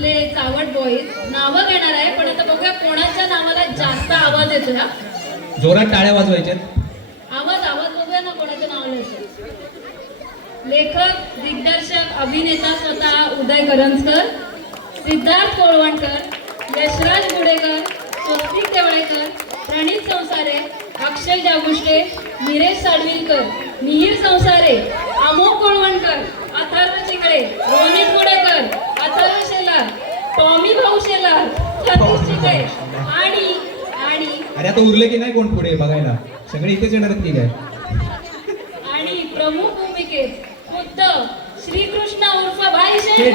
आपले चावट बॉईज नावं घेणार आहे पण आता बघूया कोणाच्या नावाला जास्त आवाज येतो ना जोरात टाळ्या वाजवायच्या. आवाज आवाज बघूया ना कोणाच्या नावाला येतो लेखक दिग्दर्शक अभिनेता स्वतः उदय करंजकर सिद्धार्थ कोळवणकर यशराज गुडेकर स्वस्तिक देवळेकर प्रणित संसारे अक्षय जागुष्टे निरेश साडविलकर मिहीर संसारे अमोल कोळवणकर अथर्व चिकळे रोनित गुडेकर टॉमी भाऊ शेलार सतीश आणि आणि अरे आता उरले की नाही कोण पुढे बघायला? सगळे इथेच येणार आहेत की काय? आणि प्रमुख भूमिकेत खुद्द श्रीकृष्ण उर्फ भाई जुळे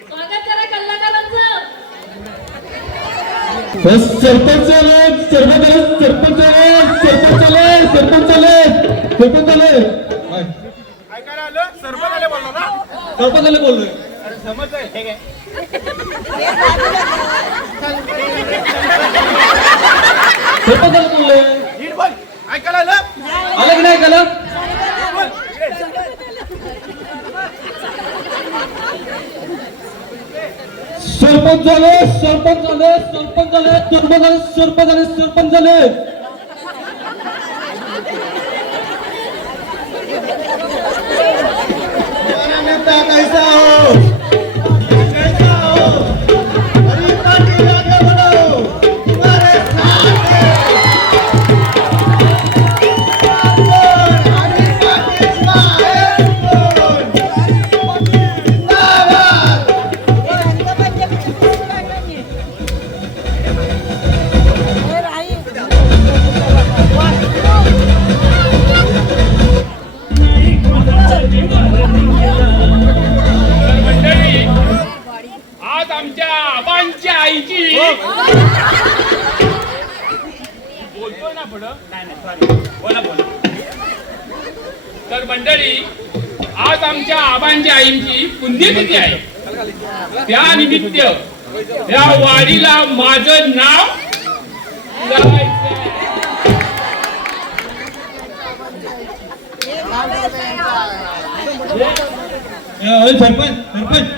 स्वागत करा कलाकारांचं. सरपंच आले सरपंच आले सरपंच आले सरपंच आले सरपंच आले सरपंच आले ऐकायला आलं सरपंच आले बोललो आले बोललोय. आले बोललोय. ऐकायला आलं की नाही ऐकायला. सरपंच झाले सरपंच झाले सरपंच झाले सरपंच झाले सरपंच झाले सरपंच झाले. आज आमच्या आबांच्या आईंची पुण्यतिथी आहे. त्या निमित्त या वाडीला माझ नाव सरपंच सरपंच.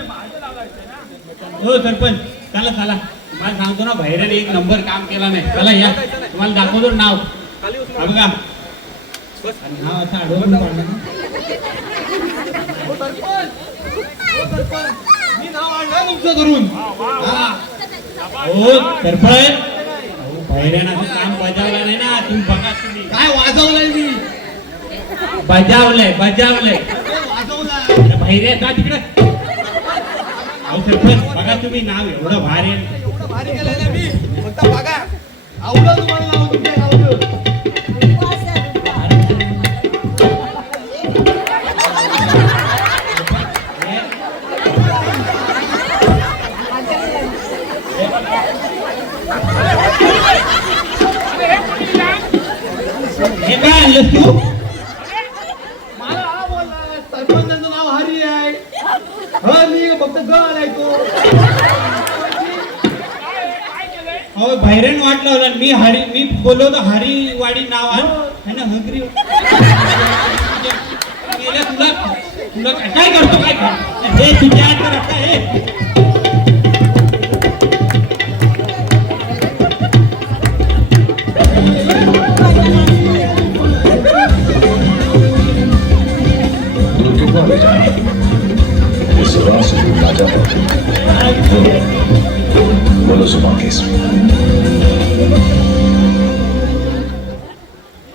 हो सरपंच चला चला. मला सांगतो ना बाहेर एक नंबर काम केला नाही. चला या. तुम्हाला दाखवतो नाव. बघा. नाव असं आढळून पण मी नाव आणलं तुमचं करून हो सरपंच काम बजावलं नाही ना तुम्ही बघा तुम्ही काय वाजवलंय मी बजावलंय बजावलंय वाजवलंय अरे का तिकडे अहो सरपंच बघा तुम्ही नाव एवढं भारी आहे. एवढं भारी केलं ना मी फक्त बघा आवडलं तुम्हाला नाव तुमच्या आवडलं हे काय आणलंस तू मला हा बोलला सरपंचाचं नाव हरी आहे. ह मी फक्त ग आलाय तो अहो बाहेरून वाट लावला मी हरी मी बोललो होतो हरीवाडी नाव आण. है ना हंगरी तुला तुला काय करतो? काय करतो? हे तुझ्या आता हे इस राह से तुम राजा बोलो सुबह केस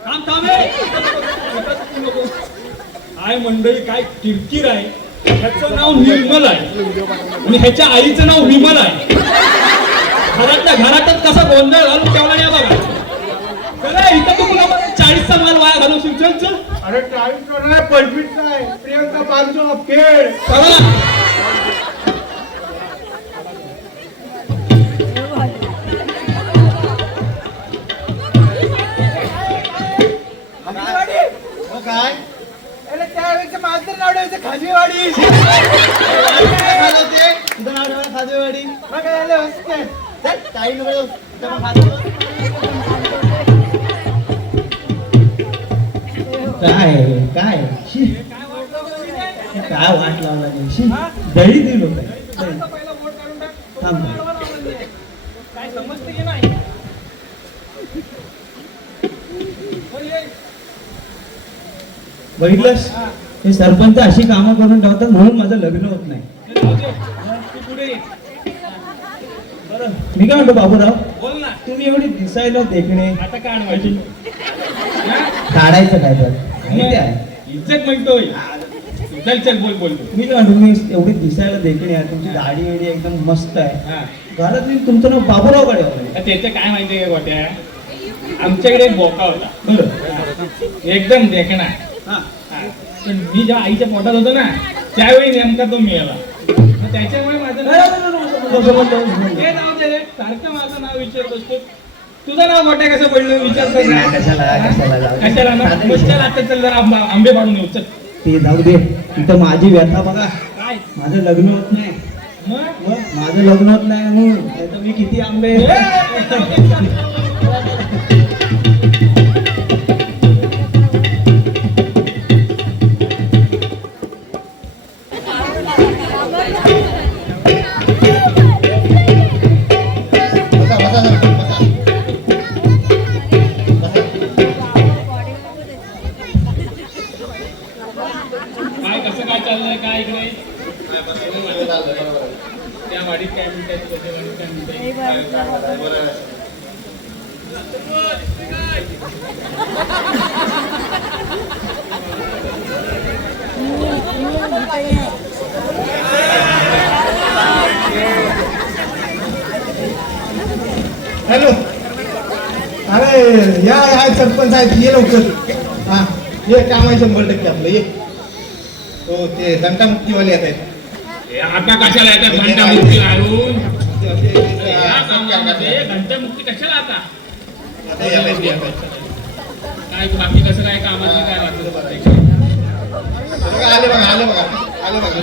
थांब थांब हे. काय मंडळी काय किरकिर आहे? ह्याचं नाव निर्मल आहे. आणि ह्याच्या आईचं नाव विमल आहे. घरातल्या घरातच कसा गोंधळ घालून ठेवला या बघा. चला इथं तुम्हाला चाळीसचा माल वाया चल चल. अरे नाही पंचवीस आहे. प्रियंका पाचशो खेळ. चला. माझं नाव ठेवायचं खाजेवाडी खाजेवाडी मग काय झालं हसते काही काय काय शी. काय वाट लावला दिवशी दही दिलो काय. तो थांब. काय समजते की नाही. बघितलंस हे सरपंच अशी कामं करून ठेवतात म्हणून माझं लग्न होत नाही. मी काय म्हणतो बाबूराव? बोल ना. तुम्ही एवढी दिसायला देखणे. आता काय आणवायची काढायचं काय तर? माहिती आहे? इज्जत चल चल बोल बोल. बोल. मी काय म्हणतो तुम्ही एवढी दिसायला देखणे आहे. तुमची दाढी वेडी एकदम मस्त आहे. हा. घरात मी तुमचं नाव बाबूरावकडे तर त्याचं काय माहिती आहे गोट्या? आमच्याकडे एक बोका होता. बरं. एकदम देखणा हा. हा. पण मी जेव्हा आईच्या पोटात होतो ना त्यावेळी नेमका तो मिळाला त्याच्यामुळे माझं नाही, नाही, नाही, नाही, समजलं, समजलं, समजलं. नाव सारखं माझं नाव विचारतोस तू तुझं नाव गोट्या कसं पडलं? नाही, कशाला, ना. चल आता चल जरा आंबा- आंबे पाडून चल. ते जाऊ दे. इथं माझी व्यथा बघा. काय? माझं लग्न होत नाही. मग? मग माझं लग्न होत नाही म्हणून. मी किती आंबे हॅलो. अरे या या सरपंच आहेत ये लवकर. हा ये काम आहे शंभर टक्के आपलं ये. हो ते दंटामुक्तीवाले येत आहेत आता कशाला येतात घंटा मुक्ती घालून या कामामध्ये घंटा मुक्ती कशाला आता? आता आहेत, येत आहेत. काय बाकी कसं काय कामाचं काय वाटतं? आले बघा आले बघा आले बघा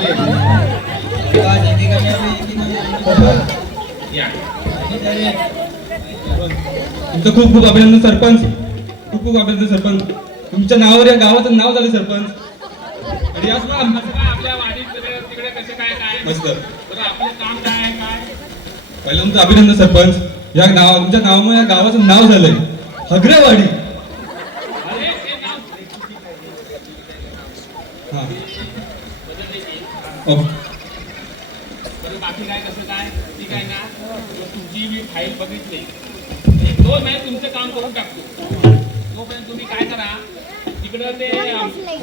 या तुमचं खूप खूप अभिनंदन सरपंच. खूप खूप अभिनंदन सरपंच. तुमच्या नावावर या गावाचं नाव झालं सरपंच. आणि याच ना कसं काय आपल्या वाडीत तिकडे तिकडे कसं काय काय मस्त. बरं आपलं काम काय आहे काय? पहिलं तुमचं अभिनंदन सरपंच. या नाव तुमच्या नावामुळे या गावाचं नाव झालंय. हगरेवाडी अरे ते नाव हा ओ, बरं बाकी काय कसं काय ठीक आहे ना तुमची मी फाईल बघितली. दोन महिने तुमचं काम करून टाकतो. तोपर्यंत तुम्ही काय करा तिकडं ते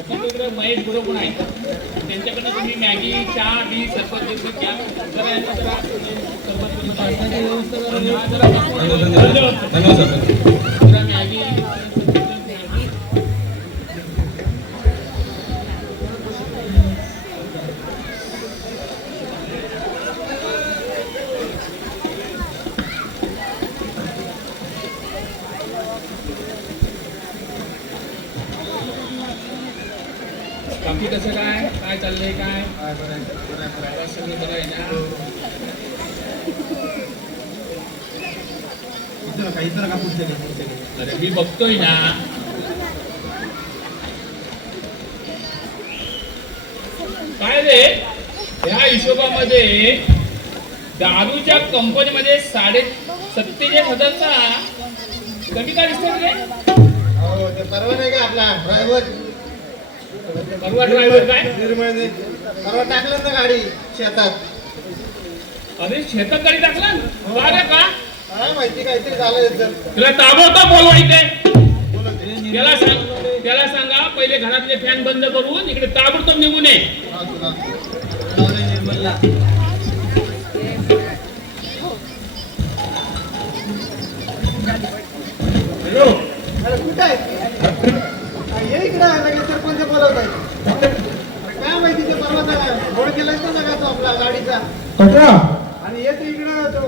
तिकडं महेश बरोबर आहे त्यांच्याकडनं तुम्ही मॅगी चहा बी सरबत बिरबत घ्या जरा जरा बाकी कसं काय? काय चाललंय काय? सगळं बरं आहे ना काही अरे मी बघतोय ना. काय रे? ह्या हिशोबामध्ये दारूच्या कंपनीमध्ये साडे सत्तेचाळीस हजारचा कमी का दिसतो रे? हो ते परवा नाही का आपला ड्रायव्हर परवा ड्रायव्हर काय? निर्मळ परवा टाकलं ना गाडी शेतात. अरे शेतात गाडी टाकला? का रे का? काय माहिती काहीतरी झालं इथं. तुला ताबडतोब बोलवा इथे. बोलत आहे. त्याला सांग त्याला सांगा पहिले घरातले फॅन बंद करून इकडे ताबडतोब निघून ये. हा, तुला. लावलंय निर्मलला. हॅलो. अरे कुठं आहे? ये इकडं लगेच सरपंच बोलवत आहे काय माहिती ते परवा रोड केलाय ना तो आपला गाडीचा? कटरा आणि येतो इकडं तो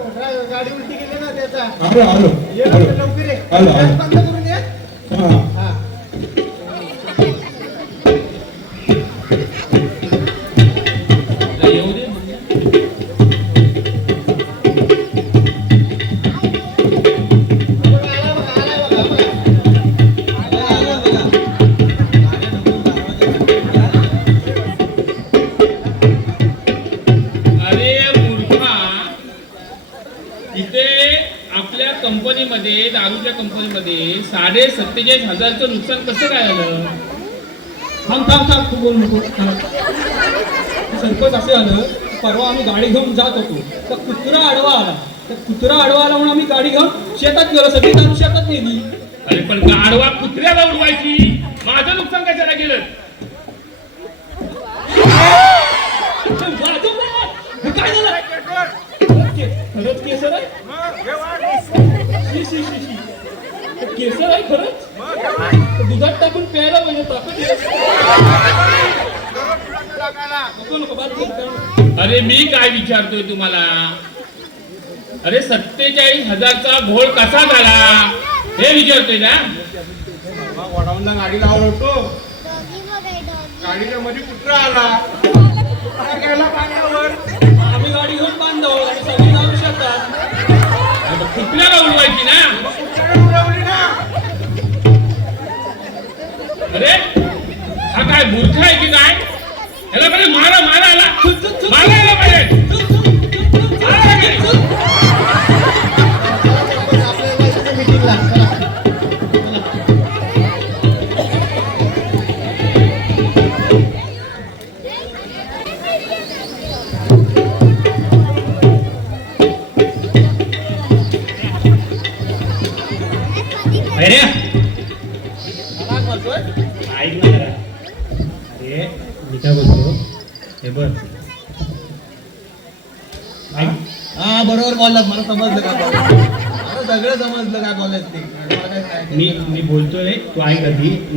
गाडी उलटी गेली ना त्याचा. आलो आलो. ये लवकर बंद करून ये. सत्तेचाळीस हजारचं नुकसान कसं काय झालं? थांब थांब थांब तू बोल नको. सरपंच असे आलं परवा आम्ही गाडी घेऊन जात होतो. तर कुत्रा आडवा आला. तर कुत्रा आडवा आला म्हणून आम्ही गाडी घेऊन शेतात गेलो. सगळी जाऊन शेतात नेली. अरे पण गाडवा कुत्र्याला उडवायची? माझं नुकसान कशाला केलं? काय झालं? के- खरंच केसर आहे? केसर आहे खरंच? टाकून प्यायला पाहिजे ताकद. अरे मी काय विचारतोय तुम्हाला? अरे सत्तेचाळीस हजारचा घोळ कसा झाला? हे विचारतोय ना? वडाऊनला गाडी लावतो. गाडीच्या मध्ये कुत्रा आला. पाण्यावर. आम्ही गाडी घेऊन बांधलो आणि सगळी जाऊन शेतात आता कुत्र्याला उडवायची ना? अरे हा काय मूर्ख आहे की काय? त्याला मारा मारा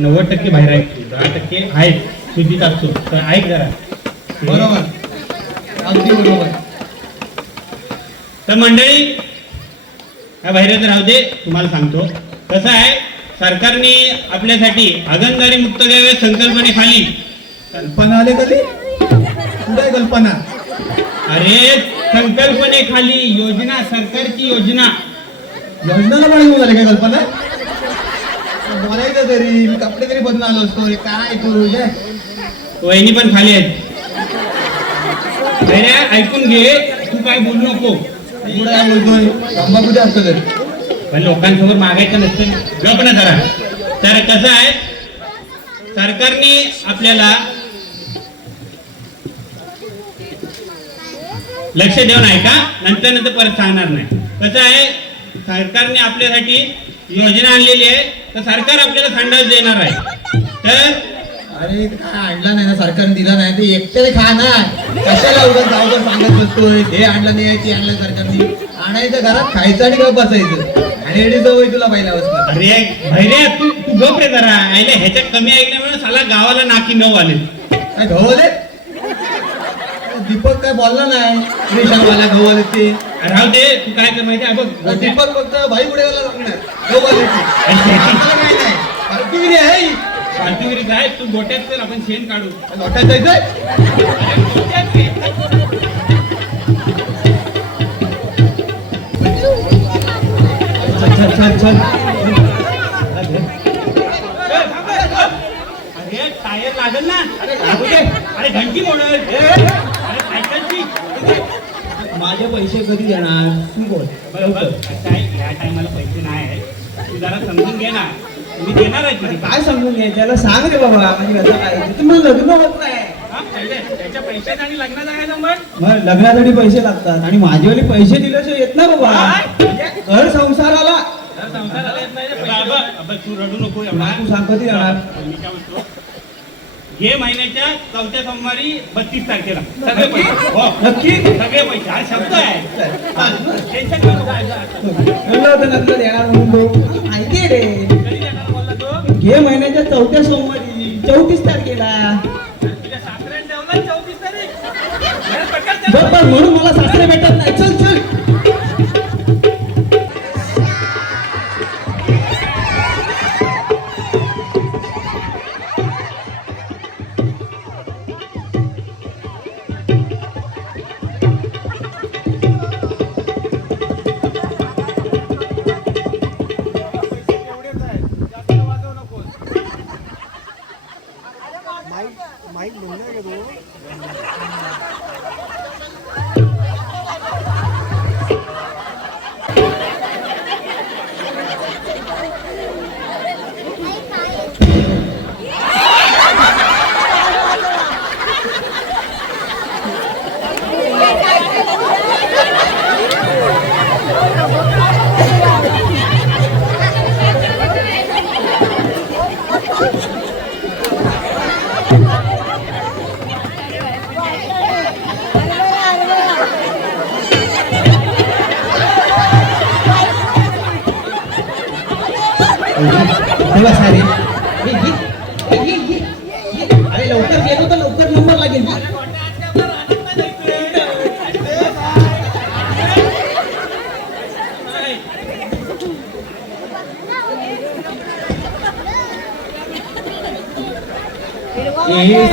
नव्वद टक्के बाहेर ऐक तू दहा टक्के आहे शुद्धीत असतो तर ऐक जरा. बरोबर. अगदी बरोबर. तर मंडळी हा बाहेरच राहू दे तुम्हाला सांगतो. कसं आहे सरकारने आपल्यासाठी आगंदारी मुक्त द्यावे संकल्पनेखाली कल्पना आले कधी? कुठे कल्पना? अरे संकल्पनेखाली योजना सरकारची योजना. येऊन झाले काय कल्पना? बोलायचं तरी मी कपडे तरी बदलून आलो असतो. हे काय हे वहिनी पण खाली आहेत. ऐकून घे. तू काय बोलू नको. पुढे काय बोलतोय? कुठे असतो तरी पण लोकांसमोर मागायचं नसतं. गप ना जरा. तर कसं आहे? सरकारने आपल्याला लक्ष देऊन आहे का? नंतर नंतर परत सांगणार नाही. कसं आहे? सरकारने आपल्यासाठी योजना आणलेली आहे. तर सरकार आपल्याला संडास देणार आहे. तर? अरे काय आणला नाही ना? सरकारने दिला नाही. ते एकट्याने खा ना कशाला उगाच गावभर सांगत बसतोय? हे आणलं नाही ते आणलं सरकारने. आणायचं घरात खायचं आणि गप बसायचं. आणि एडी जवळ तुला पहिल्या वाजता अरे भैरे तू तू गप रे जरा. आईला ह्याच्यात कमी ऐकण्यामुळे साला गावाला नाकी नऊ आले. काय गव्हाले दीपक काय बोलला नाही? रेशनवाल्या गव्हाले ते. राहू दे तू काय कर माहिती आहे? बघ दीपक फक्त भाई गुडेवाला लागणार. आहे. फालतूगिरी काय तू गोट्यात कर आपण शेण काढू. लोटात जायचंय? चल चल चल अरे टायर लागल ना अरे लागू दे अरे घंटी मोडल अरे सायकलची माझे पैसे कधी देणार? तू बोल. बरोबर या टायमाला पैसे नाही आहे तू जरा समजून घे ना. मी देणार आहे तुझी काय समजून घे? त्याला सांग रे बाबा म्हणजे कसं काय? तुम्हाला लग्न होत नाही. त्याच्या पैशाने आणि लग्नाचा काय संबंध मग? लग्नासाठी पैसे लागतात आणि माझेवाले पैसे दिल्याशिवाय येत ना बाबा. घर संसाराला. संसाराला येत नाही रे पैसे. अबे, तू रडू नको एवढा. तू सांग कधी येणार घे महिन्याच्या चौथ्या सोमवारी बत्तीस तारखेला. सगळे पैसे? हो नक्की सगळे पैसे. हा शब्द आहे. टेन्शन नको काय म्हणलं होतं नंतर येणार म्हणून तो माहिती आहे रे. कधी देणार बोलला तो घे महिन्याच्या चौथ्या सोमवारी चौतीस तारखेला. तुझ्या सासऱ्याने ठेवला चौतीस तारीख. बरोबर म्हणून मला सासरे भेटत नाही. चल चल. तेव्हा सारे. अरे लवकर गेलो तर लवकर नंबर लागेल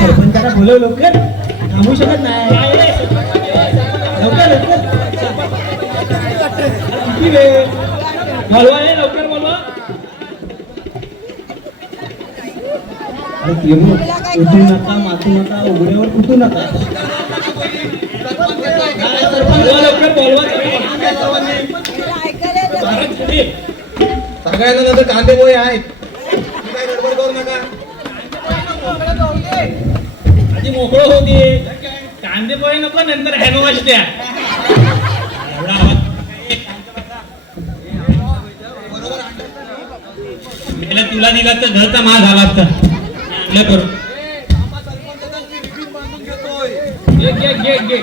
सरपंचाला बोलव लवकर. थांबू शकत नाही. लवकर लवकर. किती वेळ? बोलवा लवकर बोलवा अरे ते बघ, उठू नका मातू नका उघड्यावर कुठू नका. सगळ्यांना नंतर कांदे पोहे आहेत. काय गडबड करू नका. आधी मोकळं होते कांदे पोहे नको नंतर हॅनो वाजत्या एवढा आवाज मेला तुला दिला तर घरचा माल झाला असता. आणलं करून घे घे घे घे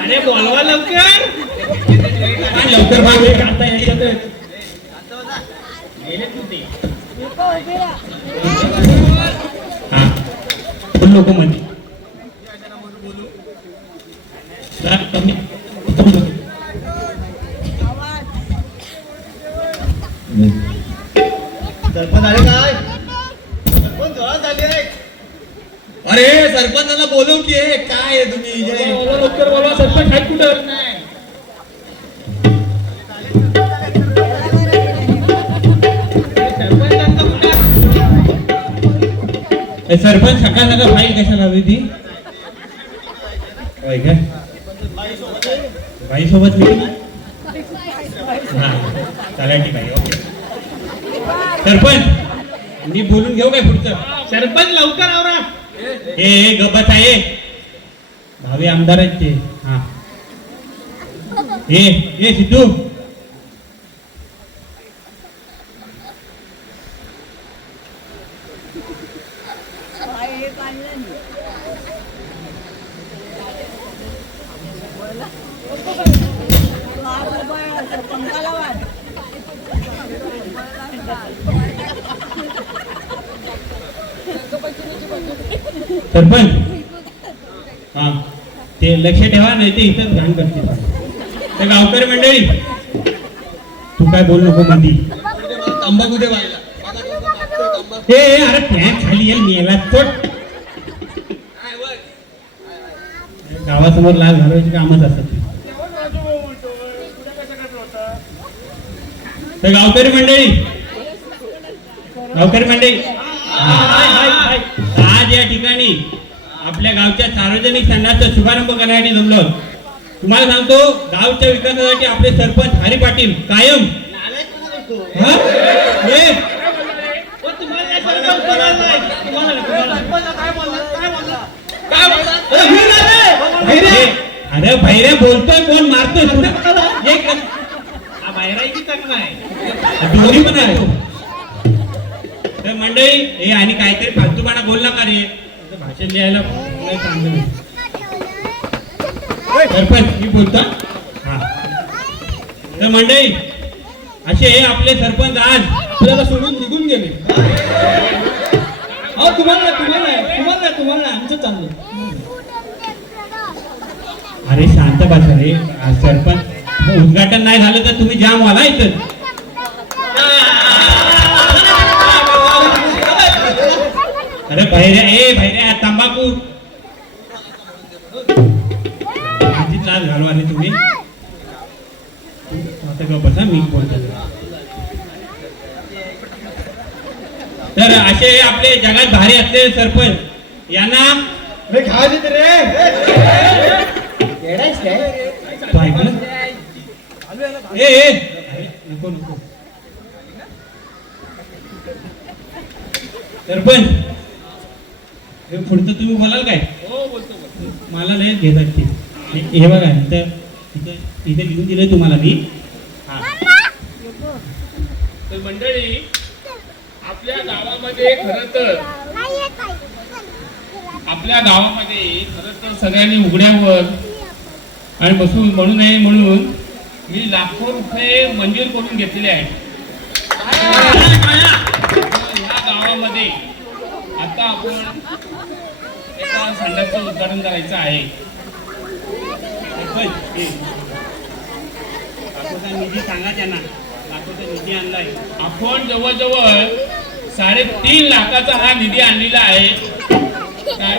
अरे बोलवा लवकर आणि लवकर बाबे बाबे आता ह्याच्यातच गेले तू ते हा बोल नको मध्ये जरा कमी सरपंच आले काय? सरपंच जोरात झाले अरे सरपंचाला बोलव की हे काय आहे तुम्ही? लवकर बोलवा सरपंच आहेत कुठं? ए, सरपंच सकाळ सकाळ फाईल कशाला हवी ती? होय काय बाई सोबत मिळून हा चालेल ठीक आहे ओके. सरपंच. मी बोलून घेऊ काय पुढचं? सरपंच लवकर आवरा. ए, गप्पच आहे भावी आमदार आहेत ते. हा. ए सिद्धू सरपंच हा ते लक्ष ठेवा नाही ते करते. तर गावकरी मंडळी तू काय बोल नको मधी. तंबाखू दे व्हायला मला अरे फॅन खाली येईल मेला चोट. गावासमोर लाल घालवायची कामच असतात तर गावकरी मंडळी गावकरी मंडळी आज या ठिकाणी आपल्या गावच्या सार्वजनिक संघाचा शुभारंभ करण्यासाठी जमलो तुम्हाला सांगतो गावच्या विकासासाठी आपले सरपंच हरी पाटील कायम. हा? बोलला? अरे, भैरे बोलतोय कोण मारतोय. हा दोन्ही पण आहे. तर मंडळी हे आणि काहीतरी फालतूपणा बोल नका रे? भाषण लिहायला. सरपंच. मी बोलतो हा. तर मंडळी असे हे आपले सरपंच आज आपल्याला सोडून निघून गेले. अहो तुम्हाला तुम्हाला तुम्हाला तुम्हाला आमचं चांगलं अरे शांत बसा रे. सरपंच उद्घाटन नाही झालं तर तुम्ही जाम व्हाला इथं. अरे भैऱ्या ए भैऱ्या त्रास घालवा रे तुम्ही. आता गप्प बसा मी बोलतो तर असे आपले जगात भारी असलेले सरपंच यांना रे. रे काय ए ए. नको नको. सरपंच हे पुढचं तुम्ही बोलाल काय? हो बोलतो. मला नाही घेतात ते. हे- बघा इथं इथं इथे लिहून दिलंय तुम्हाला मी. हा. तर मंडळी आपल्या गावामध्ये खरं तर आपल्या गावामध्ये खरं तर सगळ्यांनी उघड्यावर आणि बसू म्हणू नये म्हणून मी लाखो रुपये मंजूर करून घेतलेले आहेत. ह्या गावामध्ये आता आपण एका संडासचं उद्घाटन करायचं आहे. लाखोचा निधी सांगा त्यांना. लाखोचा निधी आणलाय. आपण जवळजवळ साडेतीन लाखाचा हा निधी आणलेला आहे. काय?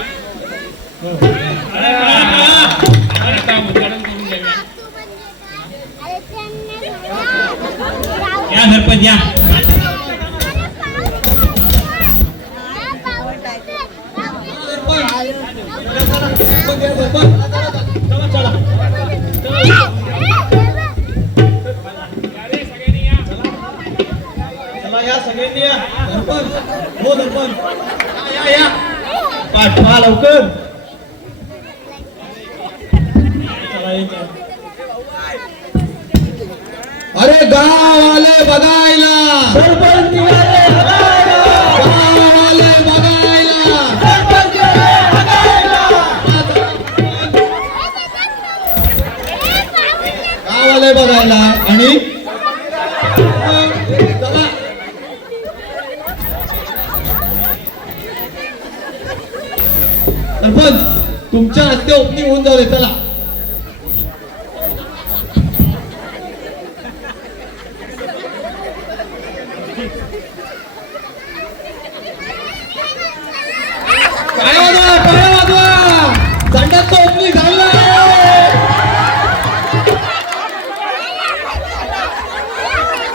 उद्घाटन करून या सरपंच या. अरे सगळ्यांनी या. हो या या पाठवा लवकर. अरे गाववाले बघायला. सरपंच बघायला. बघायला. तुमच्या हस्ते ओपनिंग होऊन जाऊ दे चला.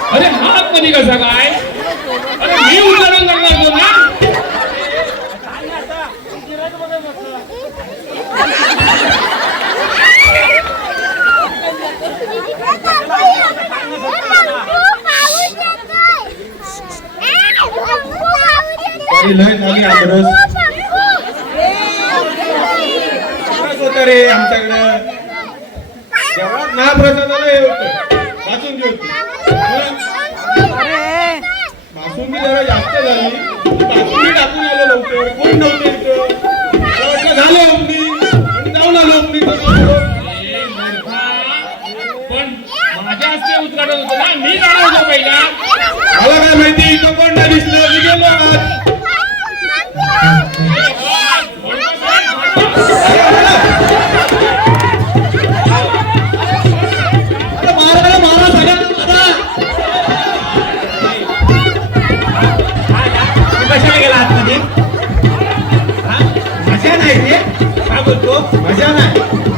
अरे हा कधी कसा काय? अरे मी उद्घाटन करणार होतो ना अरे लय झाली आमरस होतं रे आमच्याकडं? जेवणात महाप्रसादाला हे होतं. बासुंदी होती बासुंदी जरा जास्त झाली. टाकून आलो लवकर. कोण नव्हतं झालं. होतो. ना मी जाणार होतो पहिला. मला काय माहिती इथं कोण नाही दिसलं मी गेलो नाही रे काय बोलतो? मजा नाही.